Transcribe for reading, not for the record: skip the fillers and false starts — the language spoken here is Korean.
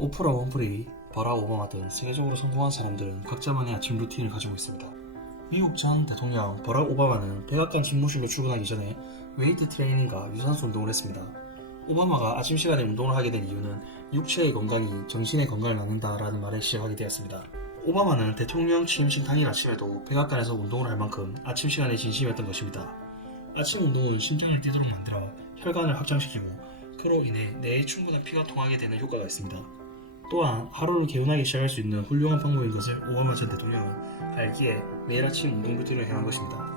오프라 윈프리, 바락 오바마 등 세계적으로 성공한 사람들은 각자만의 아침 루틴을 가지고 있습니다. 미국 전 대통령 버락 오바마는 백악관 집무실로 출근하기 전에 웨이트 트레이닝과 유산소 운동을 했습니다. 오바마가 아침 시간에 운동을 하게 된 이유는 육체의 건강이 정신의 건강을 낳는다라는 말에 시작하게 되었습니다. 오바마는 대통령 취임식 당일 아침에도 백악관에서 운동을 할 만큼 아침 시간에 진심이었던 것입니다. 아침 운동은 심장을 뛰도록 만들어 혈관을 확장시키고 그로 인해 뇌에 충분한 피가 통하게 되는 효과가 있습니다. 또한 하루를 개운하게 시작할 수 있는 훌륭한 방법인 것을 오바마 전 대통령은 알기에 매일 아침 운동 루틴을 행한 것입니다.